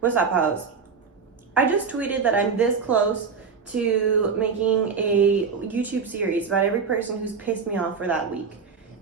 What's that post? I just tweeted that I'm this close to making a YouTube series about every person who's pissed me off for that week.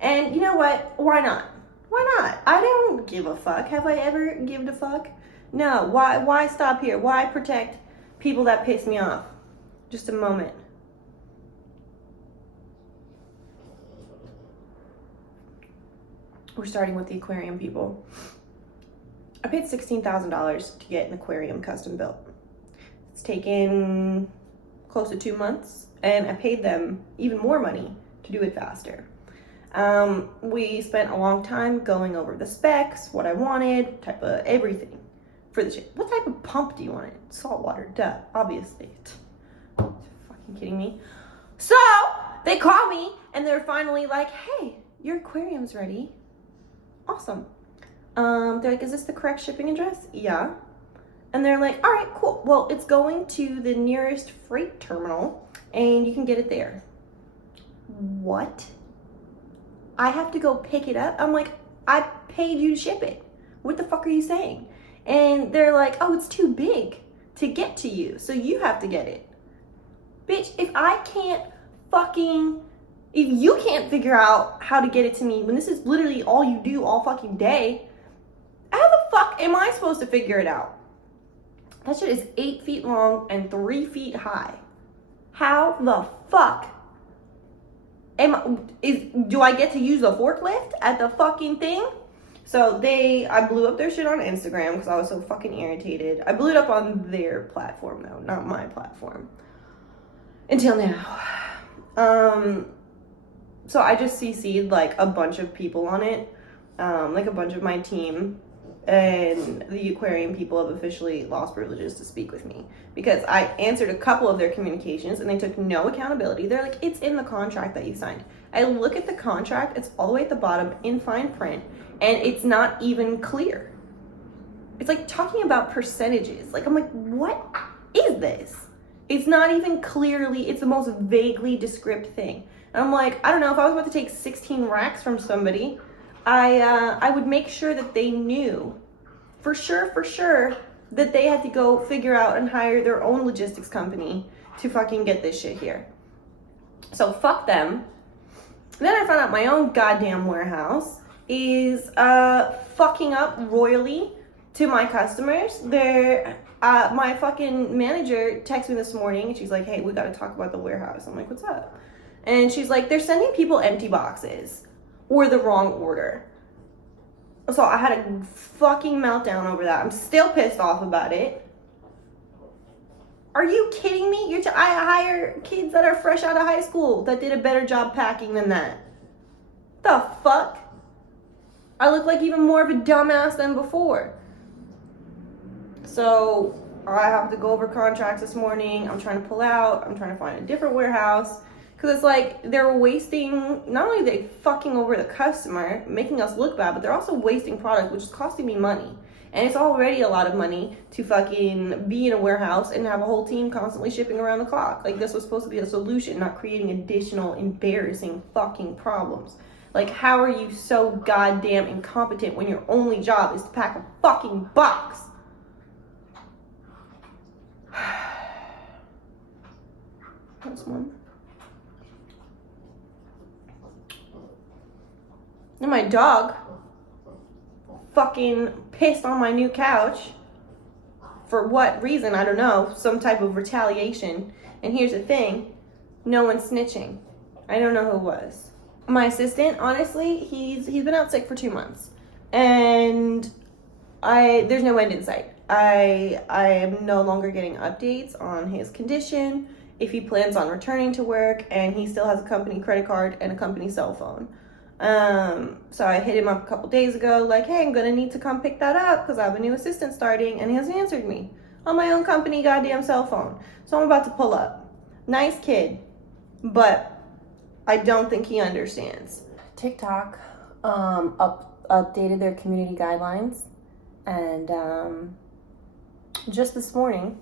And you know what? Why not? Why not? I don't give a fuck. Have I ever given a fuck? No. Why stop here? Why protect people that piss me off? Just a moment. We're starting with the aquarium people. I paid $16,000 to get an aquarium custom built. It's taken close to 2 months, and I paid them even more money to do it faster. We spent a long time going over the specs, what I wanted, type of everything for the shit. What type of pump do you want? Saltwater, duh, obviously. Fucking kidding me? So they call me and they're finally like, "Hey, your aquarium's ready." Awesome. They're like, "Is this the correct shipping address?" Yeah. And they're like, "All right, cool. Well, it's going to the nearest freight terminal and you can get it there." What? I have to go pick it up? I'm like, I paid you to ship it. What the fuck are you saying? And they're like, "Oh, it's too big to get to you, so you have to get it." Bitch, if you can't figure out how to get it to me when this is literally all you do all fucking day, how the fuck am I supposed to figure it out? That shit is 8 feet long and 3 feet high. How the fuck do I get to use a forklift at the fucking thing? So I blew up their shit on Instagram because I was so fucking irritated. I blew it up on their platform though, not my platform. Until now. So I just CC'd like a bunch of people on it, like a bunch of my team, and the aquarium people have officially lost privileges to speak with me because I answered a couple of their communications and they took no accountability. They're like, "It's in the contract that you signed." I look at the contract, it's all the way at the bottom in fine print, and it's not even clear. It's like talking about percentages. Like, I'm like, what is this? It's not even clearly, it's the most vaguely described thing. And I'm like, I don't know, if I was about to take 16 racks from somebody, I would make sure that they knew for sure that they had to go figure out and hire their own logistics company to fucking get this shit here. So fuck them. Then I found out my own goddamn warehouse is fucking up royally to my customers. My fucking manager texted me this morning and she's like, "Hey, we gotta talk about the warehouse." I'm like, "What's up?" And she's like, "They're sending people empty boxes or the wrong order." So I had a fucking meltdown over that. I'm still pissed off about it. Are you kidding me? I hire kids that are fresh out of high school that did a better job packing than that. The fuck? I look like even more of a dumbass than before. So I have to go over contracts this morning. I'm trying to pull out. I'm trying to find a different warehouse. Because it's like they're wasting, not only are they fucking over the customer, making us look bad, but they're also wasting product, which is costing me money. And it's already a lot of money to fucking be in a warehouse and have a whole team constantly shipping around the clock. Like, this was supposed to be a solution, not creating additional embarrassing fucking problems. Like, how are you so goddamn incompetent when your only job is to pack a fucking box? That's one. And my dog fucking pissed on my new couch. For what reason? I don't know. Some type of retaliation. And here's the thing. No one's snitching. I don't know who it was. My assistant, honestly, he's been out sick for 2 months. And there's no end in sight. I am no longer getting updates on his condition, if he plans on returning to work, and he still has a company credit card and a company cell phone. So I hit him up a couple days ago, like, "Hey, I'm gonna need to come pick that up because I have a new assistant starting," and he hasn't answered me on my own company goddamn cell phone. So I'm about to pull up. Nice kid, but I don't think he understands. TikTok updated their community guidelines, and just this morning,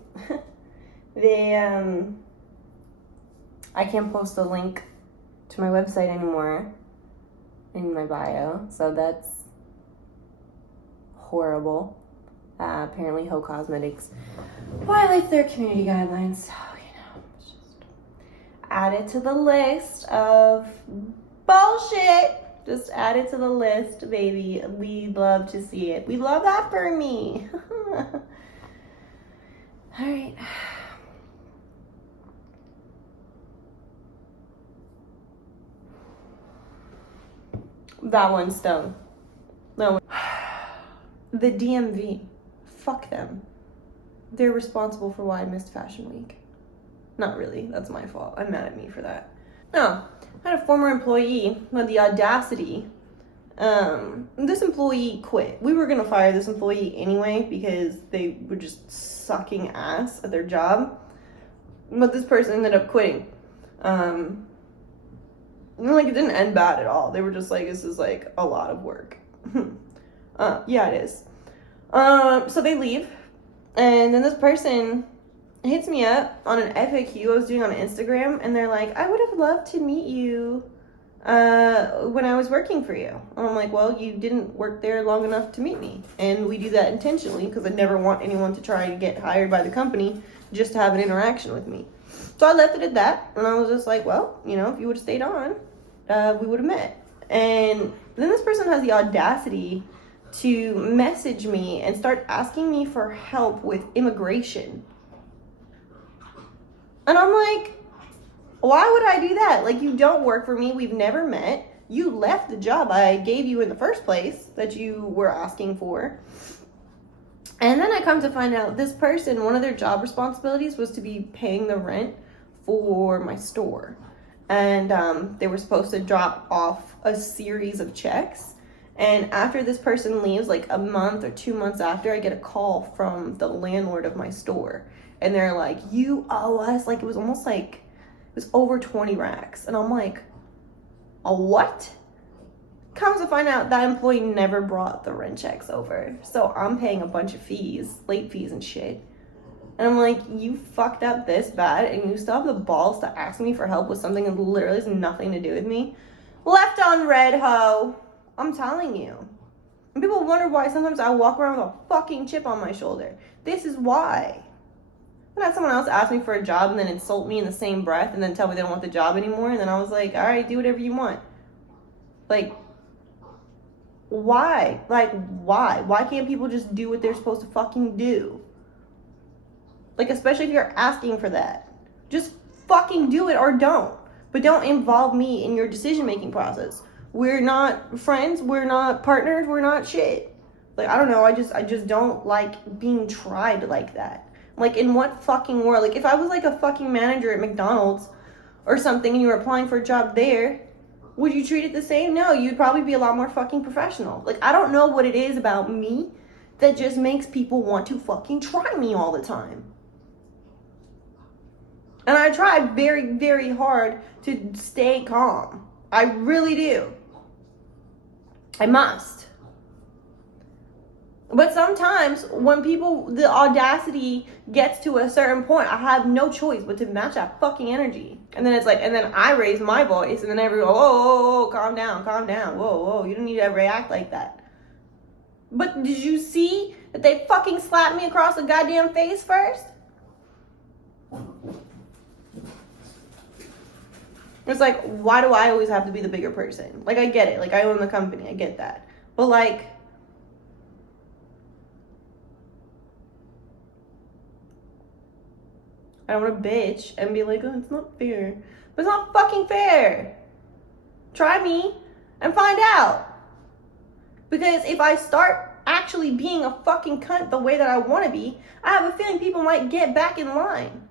I can't post the link to my website anymore in my bio, so that's horrible. Apparently, Ho Cosmetics violates their community guidelines. So, just add it to the list of bullshit. Just add it to the list, baby. We'd love to see it. We love that for me. All right. That one stung. That one. The DMV. Fuck them. They're responsible for why I missed Fashion Week. Not really. That's my fault. I'm mad at me for that. No. I had a former employee who had the audacity. This employee quit. We were going to fire this employee anyway because they were just sucking ass at their job. But this person ended up quitting. It didn't end bad at all. They were just like, this is like a lot of work. Yeah, it is. So they leave. And then this person hits me up on an FAQ I was doing on Instagram. And they're like, I would have loved to meet you when I was working for you. And I'm like, well, you didn't work there long enough to meet me. And we do that intentionally because I never want anyone to try to get hired by the company just to have an interaction with me. So I left it at that. And I was just like, well, if you would have stayed on, we would have met. And then this person has the audacity to message me and start asking me for help with immigration. And I'm like, why would I do that? Like, you don't work for me. We've never met. You left the job I gave you in the first place that you were asking for. And then I come to find out this person, one of their job responsibilities was to be paying the rent for my store. And they were supposed to drop off a series of checks. And after this person leaves, like a month or 2 months after, I get a call from the landlord of my store. And they're like, you owe us. Like, it was almost like, it was over 20 racks. And I'm like, a what? Comes to find out that employee never brought the rent checks over. So I'm paying a bunch of fees, late fees and shit. And I'm like, you fucked up this bad and you still have the balls to ask me for help with something that literally has nothing to do with me? Left on red, ho. I'm telling you. And people wonder why sometimes I walk around with a fucking chip on my shoulder. This is why. I had someone else ask me for a job and then insult me in the same breath and then tell me they don't want the job anymore. And then I was like, all right, do whatever you want. Like, why? Like, why? Why can't people just do what they're supposed to fucking do? Like, especially if you're asking for that. Just fucking do it or don't. But don't involve me in your decision-making process. We're not friends. We're not partners. We're not shit. Like, I don't know. I just don't like being tried like that. Like, in what fucking world? Like, if I was like a fucking manager at McDonald's or something and you were applying for a job there, would you treat it the same? No, you'd probably be a lot more fucking professional. Like, I don't know what it is about me that just makes people want to fucking try me all the time. And I try very, very hard to stay calm. I really do. I must. But sometimes when the audacity gets to a certain point, I have no choice but to match that fucking energy. And then it's like, and then I raise my voice and then everyone, whoa, calm down. Whoa, you don't need to react like that. But did you see that they fucking slapped me across the goddamn face first? It's like, why do I always have to be the bigger person? Like, I get it. Like, I own the company. I get that. But, like, I don't want to bitch and be like, oh, it's not fair. But it's not fucking fair. Try me and find out. Because if I start actually being a fucking cunt the way that I want to be, I have a feeling people might get back in line.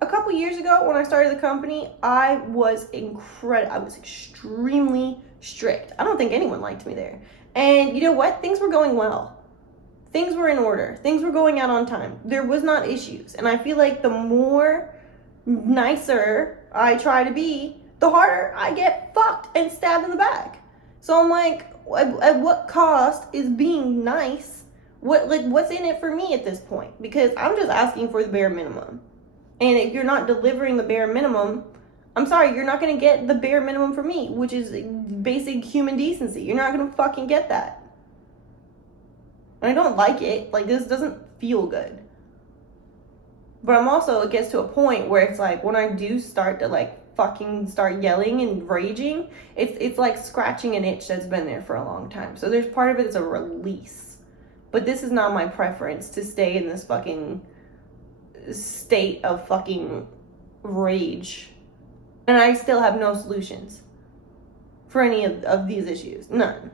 A couple years ago, when I started the company, I was extremely strict. I don't think anyone liked me there. And you know what? Things were going well. Things were in order. Things were going out on time. There was not issues. And I feel like the more nicer I try to be, the harder I get fucked and stabbed in the back. So I'm like, at what cost is being nice? What's in it for me at this point? Because I'm just asking for the bare minimum. And if you're not delivering the bare minimum, I'm sorry, you're not going to get the bare minimum from me, which is basic human decency. You're not going to fucking get that. And I don't like it. Like, this doesn't feel good. But I'm also, it gets to a point where it's like, when I do start to like fucking start yelling and raging, it's like scratching an itch that's been there for a long time. So there's part of it that's a release. But this is not my preference, to stay in this fucking state of fucking rage. And I still have no solutions for any of these issues. None.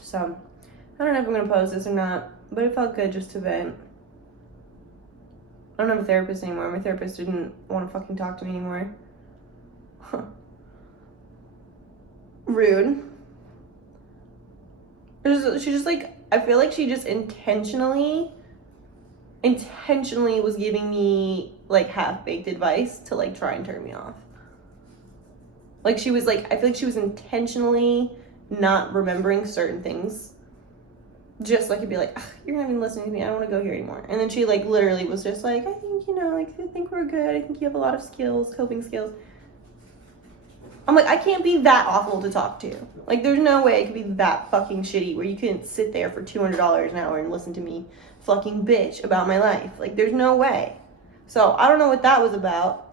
So, I don't know if I'm going to post this or not, but it felt good just to vent. I don't have a therapist anymore. My therapist didn't want to fucking talk to me anymore. Rude. She just like, I feel like she just intentionally was giving me like half-baked advice to like try and turn me off. Like, she was like, I feel like she was intentionally not remembering certain things. Just like, it'd be like, you're not even listening to me, I don't want to go here anymore. And then she like literally was just like, I think, you know, like, I think we're good, I think you have a lot of skills, coping skills. I'm like, I can't be that awful to talk to. Like, there's no way I could be that fucking shitty where you can sit there for $200 an hour and listen to me fucking bitch about my life. Like, there's no way. So I don't know what that was about.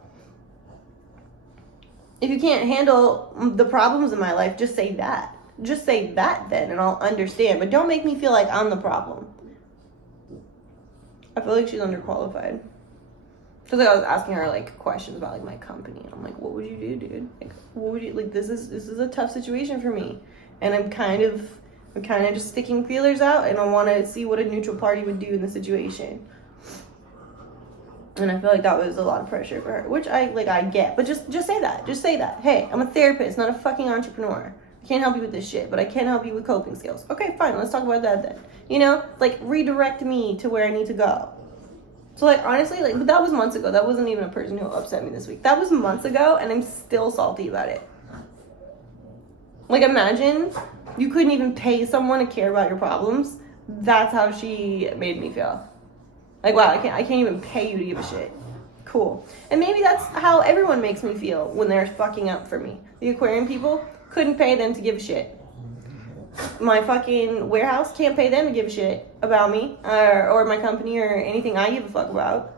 If you can't handle the problems in my life, just say that. Just say that then, and I'll understand. But don't make me feel like I'm the problem. I feel like she's underqualified. Because like, I was asking her like questions about like my company, and I'm like, what would you do, dude? Like, what would you like? This is a tough situation for me, and I'm kind of just sticking feelers out, and I want to see what a neutral party would do in the situation. And I feel like that was a lot of pressure for her, which I get. But just say that. Just say that. Hey, I'm a therapist, not a fucking entrepreneur. I can't help you with this shit, but I can help you with coping skills. Okay, fine. Let's talk about that then. You know, like, redirect me to where I need to go. So like, honestly, like, but that was months ago. That wasn't even a person who upset me this week. That was months ago, and I'm still salty about it. Like, imagine you couldn't even pay someone to care about your problems. That's how she made me feel. Like, wow, I can't even pay you to give a shit. Cool. And maybe that's how everyone makes me feel when they're fucking up for me. The aquarium people, couldn't pay them to give a shit. My fucking warehouse, can't pay them to give a shit about me or my company or anything I give a fuck about.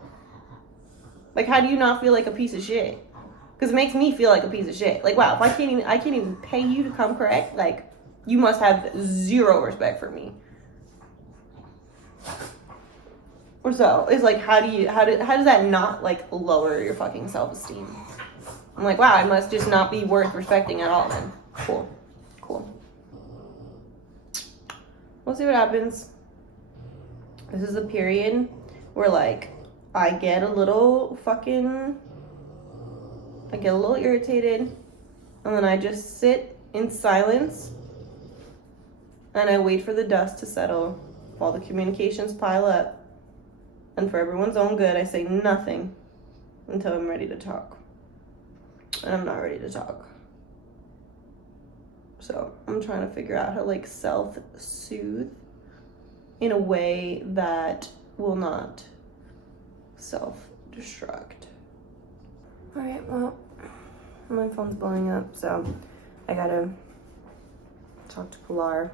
Like, how do you not feel like a piece of shit? Because it makes me feel like a piece of shit. Like, wow, if I can't even pay you to come correct, like, you must have zero respect for me. Or so it's like, how does that not like lower your fucking self-esteem? I'm like, wow, I must just not be worth respecting at all then. Cool. We'll see what happens. This is a period where like I get a little irritated, and then I just sit in silence and I wait for the dust to settle while the communications pile up. And for everyone's own good, I say nothing until I'm ready to talk. And I'm not ready to talk. So I'm trying to figure out how to like self-soothe in a way that will not self-destruct. Alright, well, my phone's blowing up, so I gotta talk to Pilar.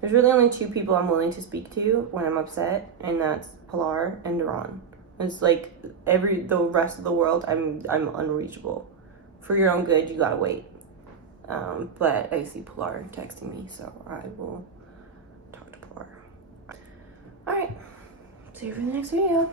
There's really only two people I'm willing to speak to when I'm upset, and that's Pilar and Duran. It's like the rest of the world, I'm unreachable. For your own good, you gotta wait. But I see Pilar texting me, so I will talk to Pilar. Alright, see you for the next video.